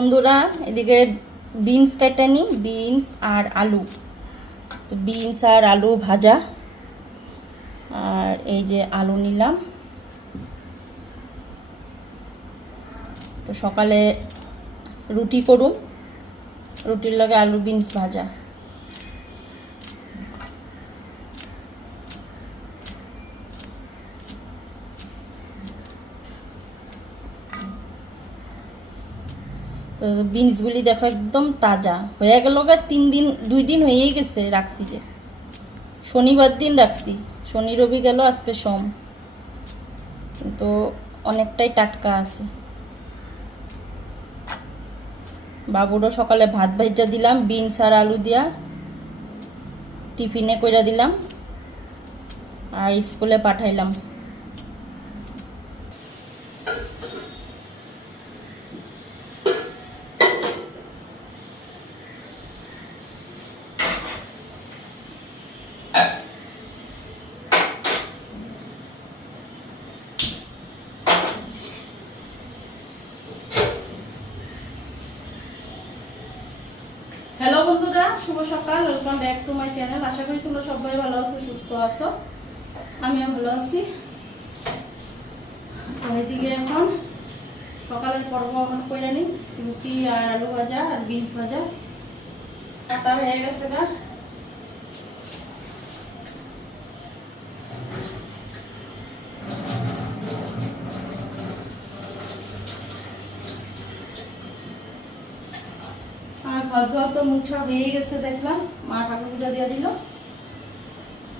বন্ধুরা এদিকে বিনস কেটে নিই, বিনস আর আলু। তো বিনস আর আলু ভাজা, আর এই যে আলু নিলাম। তো সকালে রুটি করুম, রুটির লগে আলু বিনস ভাজা। তো বিনসগুলি দেখো একদম তাজা হয়ে গেল, 2 দিন হয়েই গেছে রাখছি, যে শনিবার দিন রাখছি, শনি রবি গেল, আজকে সোম, কিন্তু অনেকটাই টাটকা আছে। বাবুরও সকালে ভাত ভাজা দিলাম, বিনস আর আলু দিয়া টিফিনে কইরা দিলাম আর স্কুলে পাঠাইলাম। হ্যালো বন্ধুরা, শুভ সকাল, welcome back to my channel. আশা করি তোমরা সবাই ভালো আছো, সুস্থ আছো, আমিও ভালো আছি। আর এদিকে এখন সকালের পর্ব এখন করে নিই, রুটি আর আলু ভাজা আর বিনস ভাজা কাটা হয়ে গেছে না। আর ঘর ধোয়া তো মুছা হয়ে গেছে, দেখলাম মা ঠাকুর পূজা দিয়ে দিল।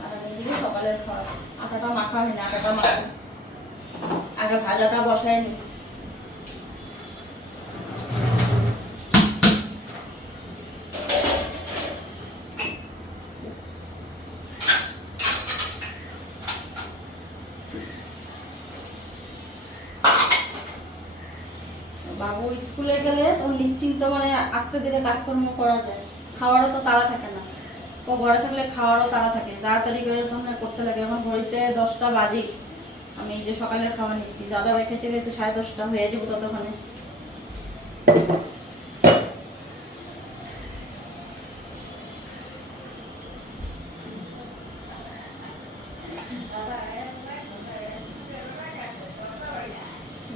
আর এদিকে সকালের খাওয়া, আটাটা মাখা হয়নি, আটাটা মাখা আগে ভাজাটা বসায় নি। বাবু স্কুলে গেলে তখন নিশ্চিন্ত মানে আস্তে ধীরে কাজকর্ম করা যায়, খাওয়ারও তো তাড়া থাকে না। তো ঘরে থাকলে খাওয়ারও তাড়া থাকে, তাড়াতাড়ি করে করতে লাগে। এখন ঘড়িতে 10টা বাজে, আমি এই যে সকালে খাওয়া নিচ্ছি, দাদা ভাই খেতে খেতে 10:30 হয়ে যাবো ততক্ষণে।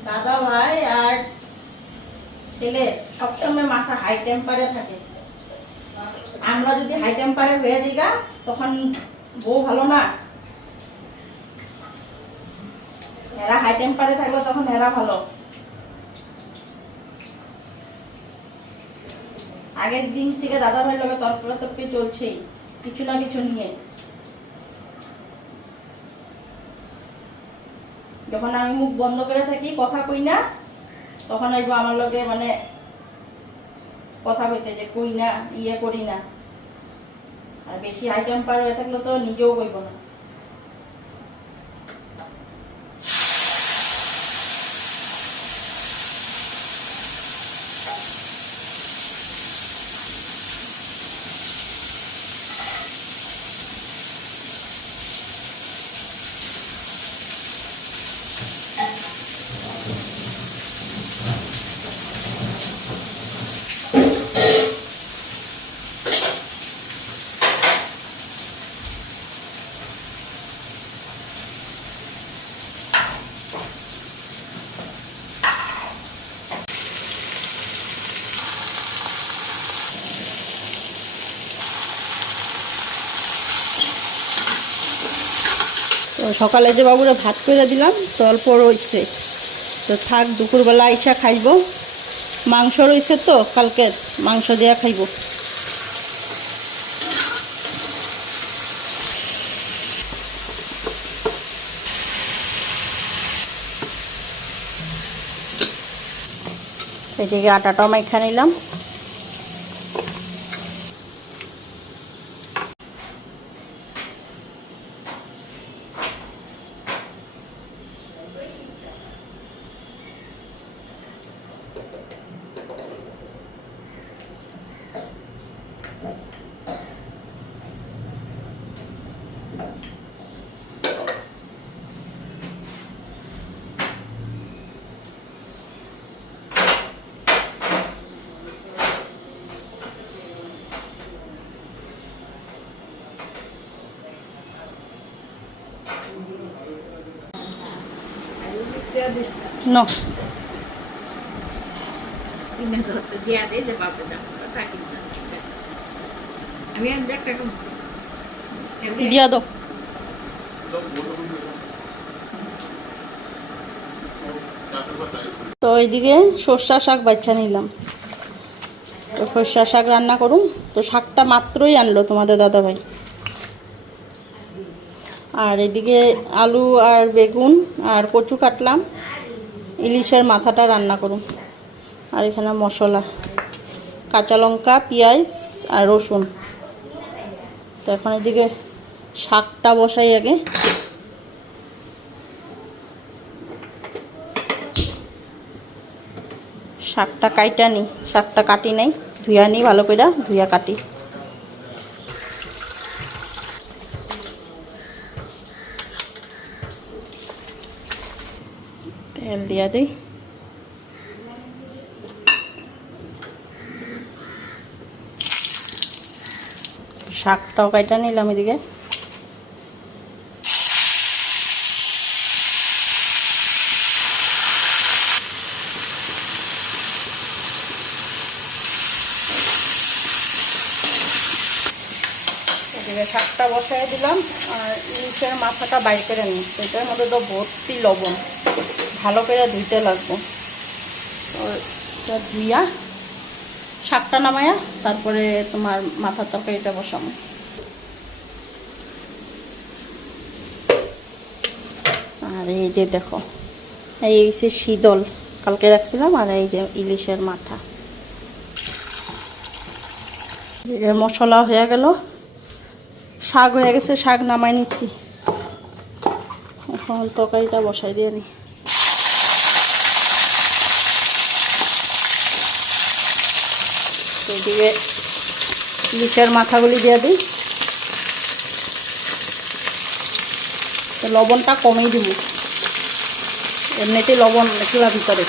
দাদা ভাই আর ছেলে সবসময় মাথা হাই টেম্পারে থাকে। আমরা যদি হাই টেম্পারে হয়ে দিগা তখন বউ ভালো না, এরা হাই টেম্পারে থাকলে তখন এরা ভালো। আগের দিন থেকে দাদা ভাইয়ের লগে তর্কাতর্কি চলছেই কিছু না কিছু নিয়ে। যখন আমি মুখ বন্ধ করে থাকি, কথা কই না, তখন আইব আমার লগে মানে কথা কইতে যে কই না, ইয়ে করি না। আর বেশি হাই টেম্পার হয়ে থাকলে তো নিজেও কইব না। তো সকালে যে বাবুরা ভাত করে দিলাম, তো অল্প রয়েছে, তো থাক, দুপুরবেলা আইসা খাইব। মাংস রয়েছে তো কালকের, মাংস দিয়া খাইব। এদিকে আটাটাও মাইখা নিলাম। ন দিয়া দো। তো এইদিকে সর্ষা শাক বাচ্চা নিলাম, তো সর্ষা শাক রান্না করুন। তো শাকটা মাত্রই আনলো তোমাদের দাদাভাই। আর এদিকে আলু আর বেগুন আর কচু কাটলাম, ইলিশের মাথাটা রান্না করুন। আর এখানে মশলা, কাঁচা লঙ্কা, পেঁয়াজ আর রসুন। তো এখন এদিকে শাকটা বসাই আগে। শাকটা কাইটা নিই, শাকটা কাটি নাই, ধুয়া নিই ভালো করে, ধুয়া কাটি। তেল দিয়া দিই। শাকটাও কাইটা নিলাম এদিকে। এদিকে শাকটা বসাই দিলাম আর ইলিশের মাথাটা বাইর করে নিই। এটার মধ্যে তো ভর্তি লবণ, ভালো করে ধুইতে লাগবো। তো এটা ধুইয়া শাকটা নামায়া তারপরে তোমার মাথার তরকারিটা বসাবো। আর এই যে দেখো, এই হচ্ছে শীতল কালকে রাখছিলাম, আর এই যে ইলিশের মাথা। মশলা হয়ে গেল, শাক হয়ে গেছে, শাক নামাই নিচ্ছি। এখন তরকারিটা বসাই দিয়ে নি। এদিকে ইলিশের মাথাগুলি দিয়ে দিই। লবণটা কমেই দিব, এমনিতেই লবণ কিবা ভিতরে।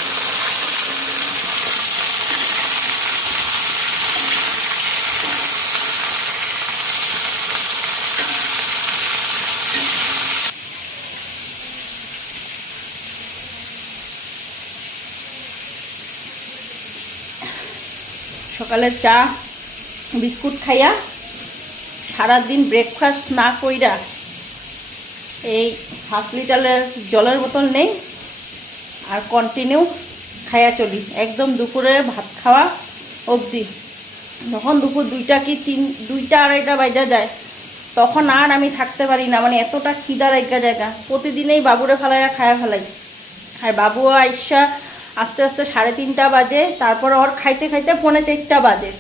সকালের চা বিস্কুট খাইয়া সারাদিন ব্রেকফাস্ট না কইরা এই হাফ লিটারের জলের বোতল নেই আর কন্টিনিউ খাইয়া চলি একদম দুপুরে ভাত খাওয়া অবধি। যখন দুপুর 2টা কি 2টা আড়াইটা বাজা যায় তখন আর আমি থাকতে পারি না, মানে এতটা খিদা রাইগা জায়গা। প্রতিদিনেই বাবুরে ফেলাইয়া খায়া ফেলাই, আর বাবু আইসা আস্তে আস্তে 3:30 বাজে, তারপর ওর খাইতে খাইতে 3:45 বাজে।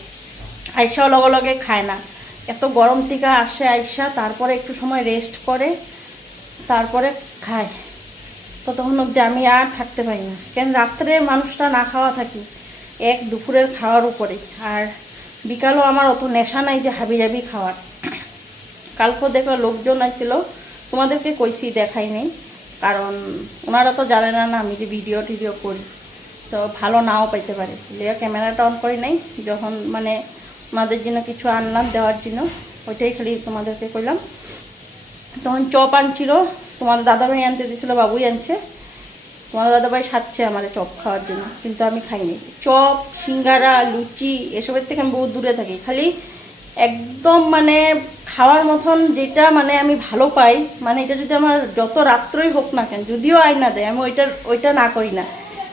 আইসাও লগে লগে খায় না, এত গরম থেকে আসে আইসা, তারপরে একটু সময় রেস্ট করে তারপরে খায়। ততক্ষণ অবধি আমি আর থাকতে পারি না, কেন রাত্রে মানুষটা না খাওয়া থাকি এক দুপুরের খাওয়ার উপরে। আর বিকালও আমার অত নেশা নাই যে হাবি জাবি খাওয়ার। কালকেও দেখো লোকজন আসছিল, তোমাদেরকে কইছি দেখাই নেই, কারণ ওনারা তো জানে না আমি যে ভিডিও টিডিও করি, তো ভালো নাও পাইতে পারে। লিয়া ক্যামেরাটা অন করি নাই, যখন মানে ওনাদের জন্য কিছু আনলাম দেওয়ার জন্য, ওইটাই খালি তোমাদেরকে কইলাম। তখন চপ আনছিল, তোমাদের দাদাভাই আনতে দিয়েছিল, বাবুই আনছে। তোমাদের দাদাভাই সাজছে আমাদের চপ খাওয়ার জন্য, কিন্তু আমি খাইনি। চপ, সিঙ্গারা, লুচি এসবের থেকে আমি বহুত দূরে থাকি। খালি একদম মানে খাওয়ার মতন যেটা মানে আমি ভালো পাই, মানে এটা যদি আমার যত রাত্রই হোক না কেন, যদিও আয়না দেয়, আমি ওইটা না করি না।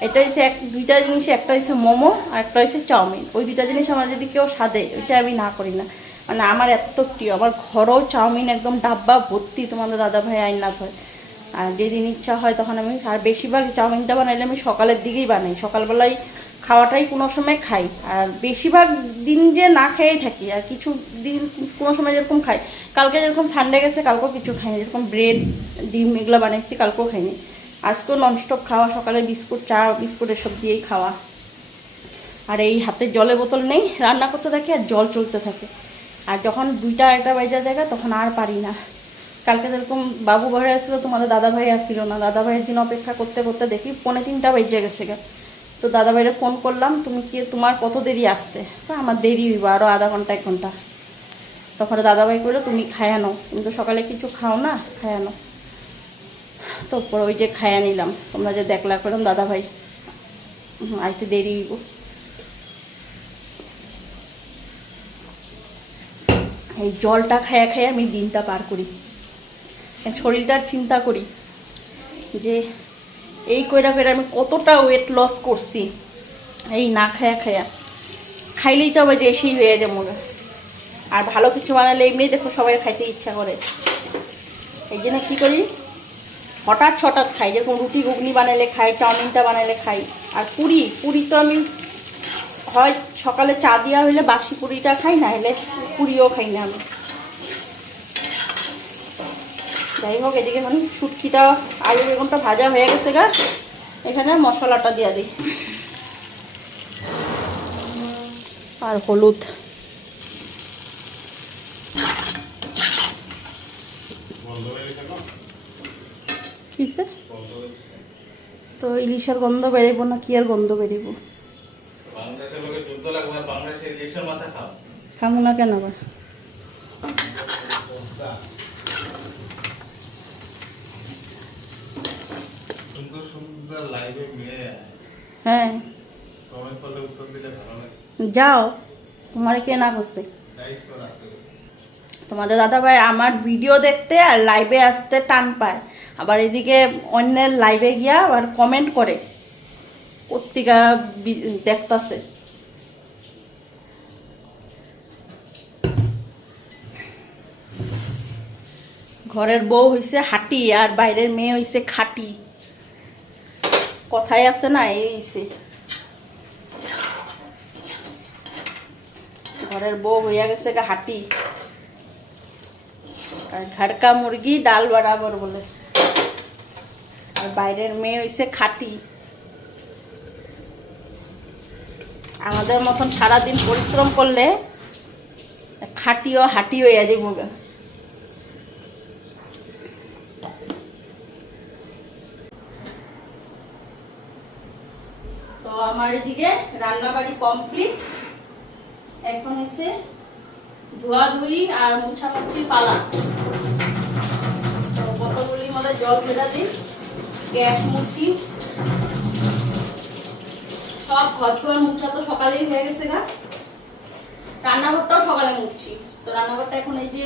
এটা হচ্ছে দুইটা জিনিস, একটা হচ্ছে মোমো আর একটা হচ্ছে চাউমিন। ওই দুইটা জিনিস আমার যদি কেউ সাদে, ওইটা আমি না করি না। মানে আমার এত প্রিয়, আমার ঘরও চাউমিন একদম ডাব্বা ভর্তি, তোমাদের দাদাভাই আইনা হয়। আর যেদিন ইচ্ছা হয় তখন আমি, আর বেশিরভাগ চাউমিনটা বানাইলে আমি সকালের দিকেই বানাই, সকালবেলায় খাওয়াটাই কোনো সময় খাই। আর বেশিরভাগ দিন যে না খেয়েই থাকি, আর কিছু দিন কোনো সময় যেরকম খাই। কালকে যেরকম সানডে গেছে কালকেও কিছু খাইনি, যেরকম ব্রেড ডিম এগুলো বানাইছি কালকেও খাইনি। আজকেও ননস্টপ খাওয়া, সকালে বিস্কুট, চা বিস্কুট এসব দিয়েই খাওয়া। আর এই হাতে জলের বোতল নেই, রান্না করতে থাকি আর জল চলতে থাকে। আর যখন 2টা আড়াইটা বাজা জায়গা তখন আর পারি না। কালকে যেরকম বাবু ঘরে আসছিলো, তোমাদের দাদাভাই আসছিল না, দাদাভাইয়ের জন্য অপেক্ষা করতে করতে দেখি 2:45 বেজে গেছে গে। তো দাদাভাইরে ফোন করলাম, তোমার কত দেরি আসতে? তো আমার দেরি হইব আরও আধা ঘন্টা 1 ঘন্টা। তখন দাদাভাই করলো তুমি খায় আনো, তুমি তো সকালে কিছু খাও না, খায় আনো। তারপর ওই যে খাইয়া নিলাম, তোমরা যে দেখলা করলাম দাদা ভাই আইতে দেরি হইব। এই জলটা খায়া খায়া আমি দিনটা পার করি, শরীরটার চিন্তা করি যে এই কইরা ফেরা আমি কতটা ওয়েট লস করছি এই না খায়া খায়া। খাইলেই তো আবার বেশি হয়ে যায় মনে। আর ভালো কিছু বানালে এমনি দেখো সবাই খাইতে ইচ্ছা করে, এই জন্য কী করি হঠাৎ হঠাৎ খাই। যেরকম রুটি ঘুগনি বানালে খাই, চাউমিনটা বানালে খাই। আর পুরি তো আমি হয় সকালে চা দেওয়া হইলে বাসি পুরিটা খাই, না হলে পুরিও খাই না আমি। যাই হোক, এদিকে এখন শুটকিটা আলু বেগুনটা ভাজা হয়ে গেছে গা, এখানে মশলাটা দিয়ে দিই। আর হলুদ, কিসে তো ইলিশের গন্ধ বেরিব না, কি আর গন্ধ বেরিব? খামু না কেন আবার? হ্যাঁ যাও, তোমার কে না করছে? তোমাদের দাদা ভাই আমার ভিডিও দেখতে আর লাইভে আসতে টান পায়, আবার এদিকে অন্যের লাইভে গিয়া আবার কমেন্ট করে, পত্রিকা দেখতেছে। ঘরের বউ হইছে হাঁটি আর বাইরের মেয়ে হইছে খাটি, কথাই আছে না, এই হইছে। ঘরের বউ হইয়া গেছে হাঁটি, আর ঘরকা মুরগি ডাল বরাবর বলে, আর বাইরের মেয়ে হইছে খাটি। আমাদের মতন সারাদিন পরিশ্রম করলে খাটিও হাঁটি হইয়া যাবো। তো আমার এদিকে রান্নাবাড়ি কমপ্লিট, এখন এসে ধোয়াধুয়ি আর মুছামুছির পালা। তো বোতলগুলির মধ্যে জল ভেজা দিই, গ্যাস মুছি, সব ঘর ধোয়া মুছা তো সকালেই হয়ে গেছে গা। রান্নাঘরটাও সকালে মুছছি। তো রান্নাঘরটা এখন এই যে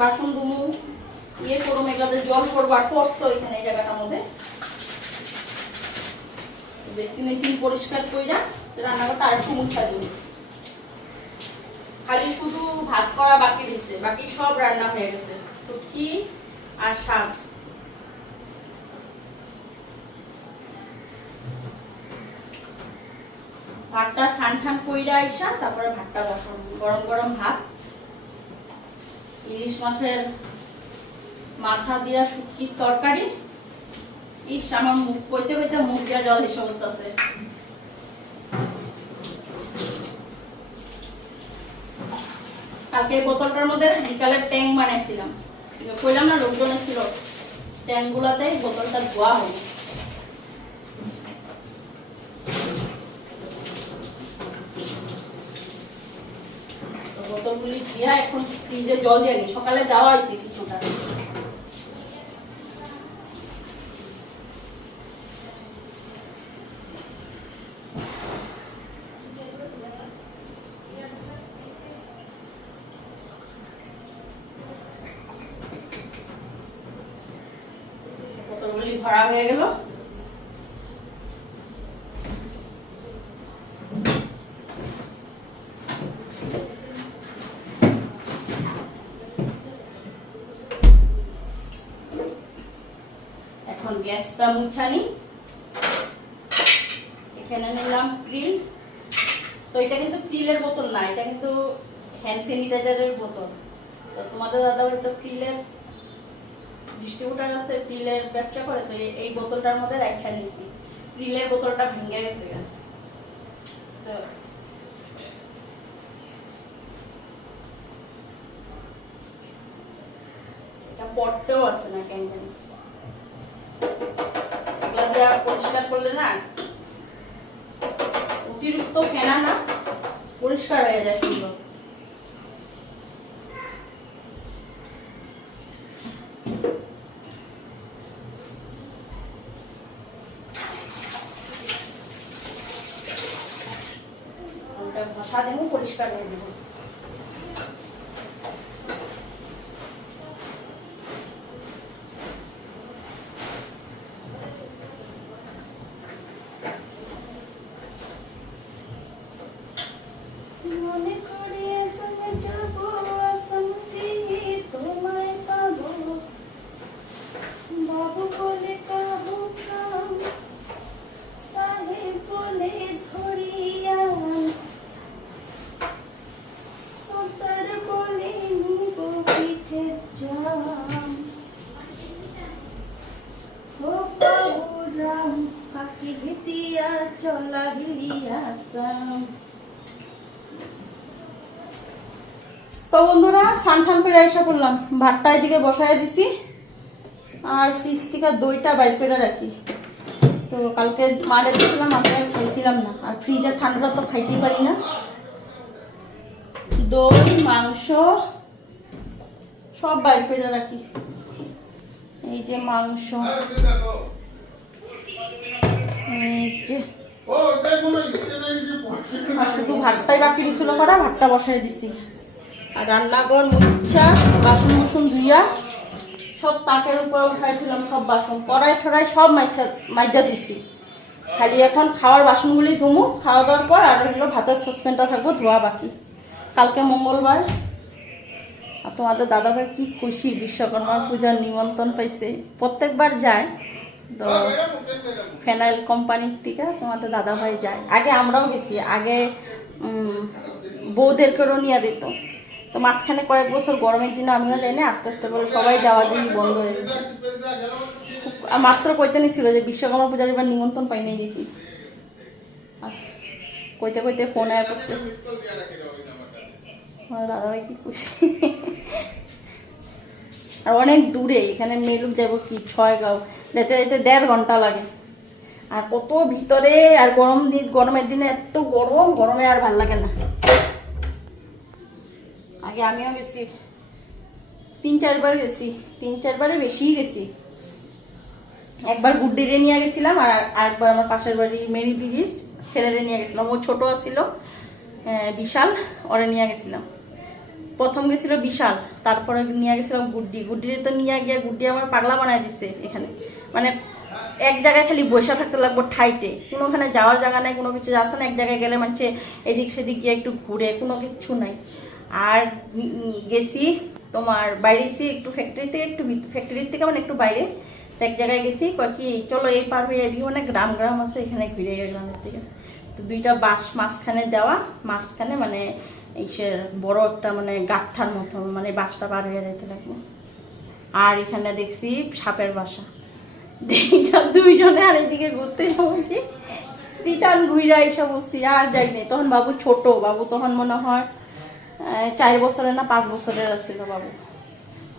বাসন ধুমু ইয়ে করবো, এগুলোতে জল করবো আর পড়তো এখানে এই জায়গাটার মধ্যে। বেসিন মেশিন পরিষ্কার কইরা রান্নাঘরটা আর একটু মুছা দিই। খালি শুধু ভাত করা বাকি দিচ্ছে, বাকি সব রান্না হয়ে গেছে। শুটকি আর শাক। ভাতটা সানঠান কইরা আইসা তারপরে ভাতটা বসাবো। গরম গরম ভাত, ইলিশ মাছের মাথা দিয়া শুটকির তরকারি। ইস, আমার মুখ কইতে কইতে মুখ দিয়া জল এসে উঠতেছে। কালকে এই বোতলটার মধ্যে বিকালের ট্যাঙ্ক বানাইছিলাম, কইলাম না লোকজন ছিল, ট্যাঙ্ক গুলাতে বোতলটা ধোয়া হবে। বোতলগুলি দিয়া এখন ফ্রিজে জল দিয়ে নি, সকালে যাওয়া হয়েছে কিছুটা। বোতলগুলি ভরা হয়ে গেল। এখন গ্যাসটা মুছানি। এখানে নিলাম প্রিল। তো এটা কিন্তু প্রিলের বোতল না, এটা কিন্তু হ্যান্ড স্যানিটাইজারের বোতল। তো তোমাদের দাদা হয়তো প্রিলের ডিস্ট্রিবিউটার আছে, প্রিলের ব্যবসা করে, তো এই বোতলটার মধ্যে রাখা নিছি। প্রিলের বোতলটা ভেঙে গেছে, তো এটা পড়তেও আছে না কেন জানি। এগুলো যা পরিষ্কার করলে না, অতিরিক্ত ফেনা না, পরিষ্কার হয়ে যায় সুন্দর। মুখ পরিষ্কার হয়ে দেবো। মনে করে সঙ্গে যাবো আসন্তি তোমায় পাবো বাবু বলে কাবু কাম সাহেব বলে ধরিয়া সর্দার বলে নিব পিঠে জাম ও পাউরাম পাখি ভিতিয়া চলা হিলিয়া সাম। তো বন্ধুরা স্নান টান করে এসে পড়লাম, ভাতটা এদিকে বসায় দিছি আর ফ্রিজ থেকে দইটা বাইর করে রাখি। তো কালকে মারে দিয়েছিলাম, আমি আর খাইছিলাম না, আর ফ্রিজের ঠান্ডাটা তো খাইতেই পারি না। দই মাংস সব বাইর করে রাখি। এই যে মাংস, এই যে শুধু ভাতটাই বাকি ছিল করা, ভাতটা বসায় দিছি। আর রান্নাঘর মুচ্ছা বাসন মুসন ধুইয়া সব তাকের উপরে উঠাইছিলাম, সব বাসন কড়াই ঠড়াই সব মাইজা দিছি। খালি এখন খাওয়ার বাসনগুলি ধুমু, খাওয়া দাওয়ার পর আর হলো ভাতের সসপ্যানটা থাকবো ধোয়া বাকি। কালকে মঙ্গলবার, আর তোমাদের দাদাভাই কি খুশি, বিশ্বকর্মা পূজার নিমন্ত্রণ পাইছে। প্রত্যেকবার যায় তো ফেনাইল কোম্পানির থেকে তোমাদের দাদাভাই যায়। আগে আমরাও গেছি, আগে বউদেরকেও নিয়ে দিত। তো মাঝখানে কয়েক বছর গরমের দিনে আমিও যাই না, আস্তে আস্তে করে সবাই যাওয়া দিন বন্ধ হয়ে গেছে। মাত্র কইতে নিছিল যে বিশ্বকর্মা পূজার এবার নিমন্ত্রণ পাই নাই দেখি, আর কইতে কইতে ফোন আয়া করছে। দাদাভাই কি খুশি। আর অনেক দূরে, এখানে মেলুক যাবো কি 6 গাঁও, যেতে যেতে 1.5 ঘন্টা লাগে। আর কত ভিতরে, আর গরমের দিনে এত গরমে আর ভাল লাগে না। আগে আমিও গেছি 3-4 বার গেছি, 3-4 বারে বেশিই গেছি। একবার গুড্ডিরে নিয়ে গেছিলাম, আর আরেকবার আমার পাশের বাড়ি মেরি দিদির ছেলেরে নিয়ে গেছিলাম। ও ছোট ছিল, বিশাল, ওরে নিয়ে গেছিলাম। প্রথম গেছিল বিশাল, তারপরে নিয়ে গেছিলাম গুড্ডিরে। তো নিয়ে গিয়ে গুড্ডি আমার পাগলা বানায় দিছে। এখানে মানে এক জায়গায় খালি বসে থাকতে লাগবো ঠাইটে, কোনোখানে যাওয়ার জায়গা নাই, কোনো কিছু যাচ্ছে না। এক জায়গায় গেলে মানে এদিক সেদিক গিয়ে একটু ঘুরে, কোনো কিছু নাই। আর গেছি তোমার বাইরেছি একটু ফ্যাক্টরির থেকে মানে একটু বাইরে। তো এক জায়গায় গেছি, কি চলো এই পার হয়ে এদিকে অনেক গ্রাম আছে, এখানে ঘুরে গ্রামের থেকে। তো 2টা বাঁশ মাঝখানে দেওয়া, মাঝখানে মানে বড় একটা মানে গাঁথার মতো, মানে বাঁশটা পার হয়ে যেতে লাগবে। আর এখানে দেখছি সাপের বাসা, দুইজনে আর এইদিকে ঘুরতে যাবো কি রিটার্ন ঘুরা এসে বলছি, আর যাই নাই। তখন বাবু ছোট, বাবু তখন মনে হয় 4 বছরের না 5 বছরের আসছিল বাবু,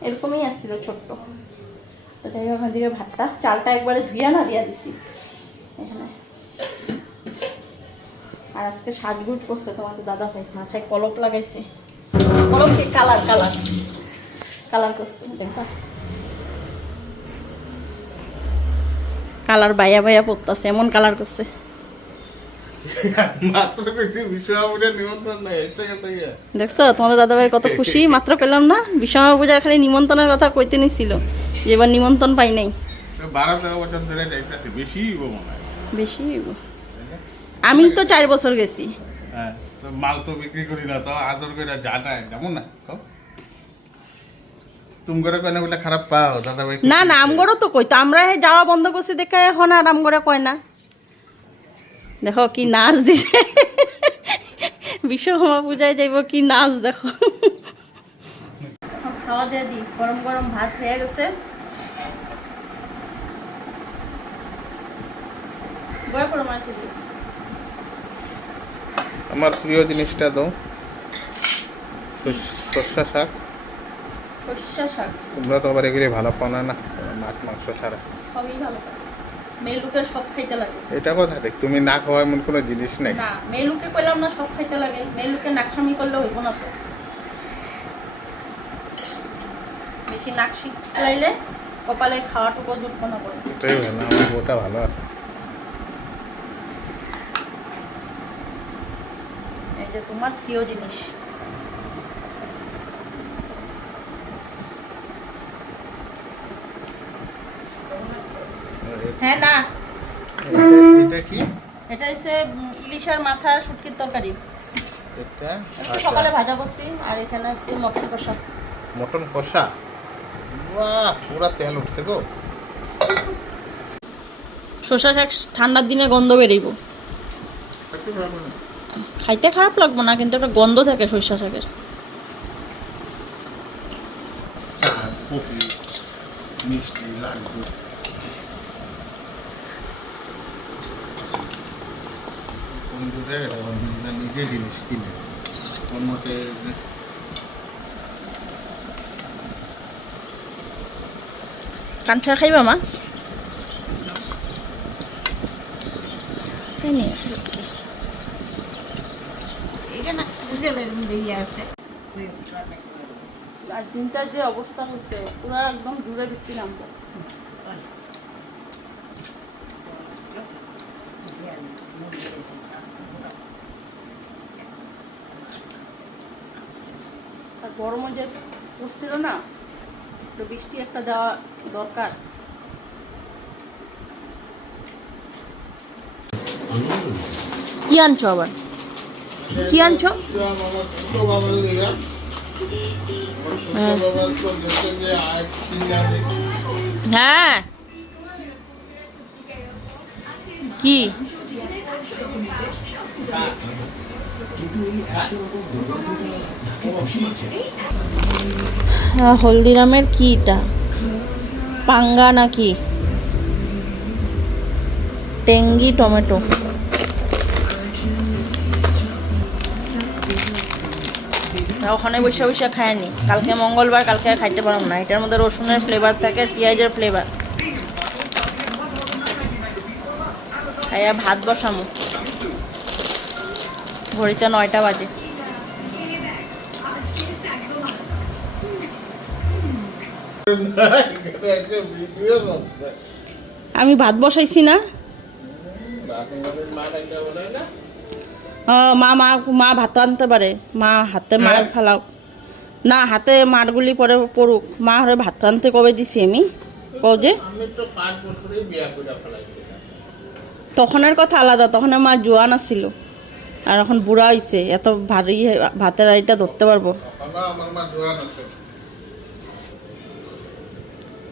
এরকমই আসছিল ছোট্ট। তো যাই হোক, ওখান থেকে ভাতটা চালটা একবারে ধুইয়া না দিয়া দিছি এখানে। আর আজকে সাজগুজ করছে তোমাদের দাদা ভাই, মাথায় কলপ লাগাইছে, কলপকে কালার করছে, কালার বাইয়া পড়তেছে, এমন কালার করছে। দেখছো তোমাদের দাদা ভাই কত খুশি, মাত্র পেলাম না। বিশ্বকর্মা পূজার খালি নিমন্ত্রণের কথা কইতে নিছিল, যে এবার নিমন্ত্রণ পাই নাই। বেশি আমি তো 4 বছর গেছি। মাল তো বিক্রি করি না, তো আদর করে জানাই যেমন না তুমগরে কয় না বলে খারাপ পাও দাদা ভাই? না না, আমগরও তো কই, তো আমরা যাওয়া বন্ধ করছি দেখে এখন আর আমগরে কয় না। দেখো কি নাচ দিছে, বিশ্বকর্মা পূজায় যাইব কি নাচ দেখো। খাওয়া দিয়ে দি, গরম গরম ভাত হয়ে গেছে। আমার প্রিয় জিনিসটা দাও, সর্ষা শাক। সর্ষা শাক তোমরা তো আবার এগুলি ভালো পাও না, মাছ মাংস ছাড়া সবই ভালো। মেলুকে সব খাইতে লাগে। এটা কথা দেখ, তুমি না খাওয়া এমন কোনো জিনিস নাই। না, মেলুকে কইলাম না সব খাইতে লাগে, মেলুকে নাকসামি করলে হইব না। তো বেশি নাক শিখলাইলে কপালে খাওয়াটুকু জুটবো না বলে। এটাই ভালো, আমার বউটা ভালো আছে। যে তোমার প্রিয় জিনিস। হ্যাঁ না, এটা কি? এটা হচ্ছে ইলিশের মাথা শুটকির তরকারি। এটা এটা সকালে ভাজা করছি, আর এখানে হচ্ছে মটন কষা। মটন কষা, বাহ পুরা তেল উঠছে গো। শসা শাক ঠান্ডার দিনে গন্ধ বেরিব, খাইতে খারাপ লাগবো না, কিন্তু একটা গন্ধ থাকে সরিষা শাকের। কফি মিষ্টি লাগবে। নিজে জিনিস কিনে ওর মধ্যে কাঁচা খাইবা মা? আর দিনটার যে অবস্থা হচ্ছে পুরো একদম দূরে ঢুকছিলাম তো। আর গরমও যে পড়ছিল না, তো বৃষ্টি একটা দেওয়া দরকার। কি আনছো আবার? কি আনছো? হ্যাঁ কি হলদিরামের কি এটা পাঙ্গা নাকি টেঙ্গি টমেটো? ওখানে বসে বসে খায়নি, কালকে মঙ্গলবার, কালকে আর খাইতে পারলাম না। এটার মধ্যে রসুনের ফ্লেভার থাকে, পেঁয়াজের ফ্লেভার। খাইয়া ভাত বসামো, ঘড়িতে 9টা বাজে। আমি ভাত বসাইছি না, মা মা মা ভাত আনতে পারে, মা হাতে মার ফেলাও না, হাতে মারগুলি পরে পড়ুক। মা হরে ভাত আনতে কবে দিছি আমি, কও যে তখনের কথা আলাদা, তখন মা জোয়ান আছিল, আর এখন বুড়া হইছে, এত ভারী ভাতের আইটা ধরতে পারবো?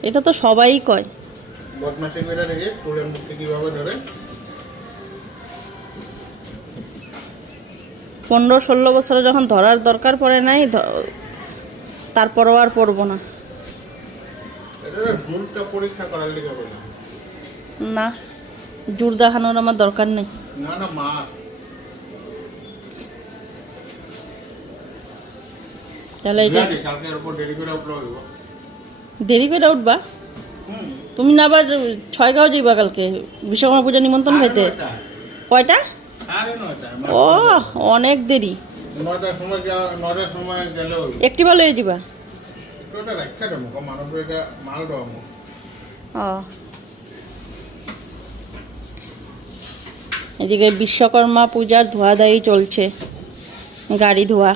এটা তো সবাই কয়। 15-16 বছরে যখন ধরার দরকার পড়ে নাই, তারপরও আর পড়বো না। না, জোর দেখানোর আমার দরকার নেই। তাহলে দেরি করে উঠবা তুমি? না আবার 6 যাইবা কালকে বিশ্বকর্মা পূজা নিমন্ত্রণ খাইতে? কয়টা? ও অনেক দেরি। একটি ভালো হয়ে যাবা। এদিকে বিশ্বকর্মা পূজার ধোয়াধাই চলছে, গাড়ি ধোয়া।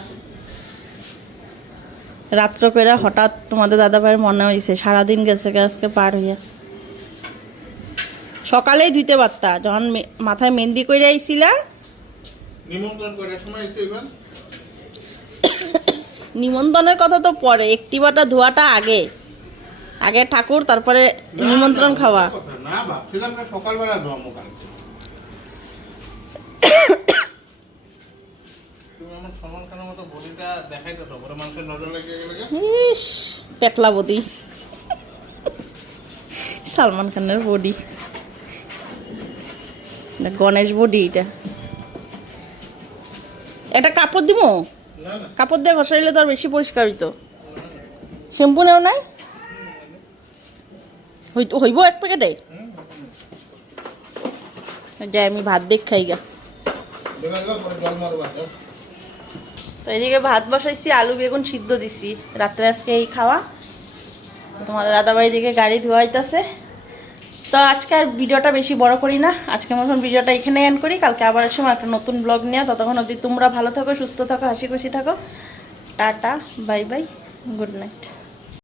রাত্র করে হঠাৎ তোমাদের দাদাভাইয়ের মনে হয়েছে, সারাদিন গেছে আজকে পার হইয়া। সকালেই ধুইতে পারতা, যখন মাথায় মেহেন্দি করে আইছিলা। নিমন্ত্রণের কথা তো পরে, একটিবাটা ধোয়াটা আগে, আগে ঠাকুর, তারপরে নিমন্ত্রণ খাওয়া। ইস পেটলা বডি, সালমান খানের বডি, গণেশ বডি। এটা একটা কাপড় দিব, কাপড় দিয়ে ঘষাইলে তো আর বেশি পরিষ্কার হইতো। শ্যাম্পু নেও নাই? হইব এক প্যাকেটে? যাই আমি ভাত দেখ খাই গা। তো এদিকে ভাত বসাইছি, আলু বেগুন সিদ্ধ দিছি, রাত্রে আজকে এই খাওয়া। তোমাদের দাদাভাই দিকে গাড়ি ধোয়াইতেছে, তো আজকে আর ভিডিওটা বেশি বড় করি না, আজকের মতন ভিডিওটা এখানে এন্ড করি। কালকে আবার সময় একটা নতুন ব্লগ নিয়ে, ততক্ষণ অবধি তোমরা ভালো থাকো, সুস্থ থাকো, হাসি খুশি থাকো। Tata, bye bye, good night.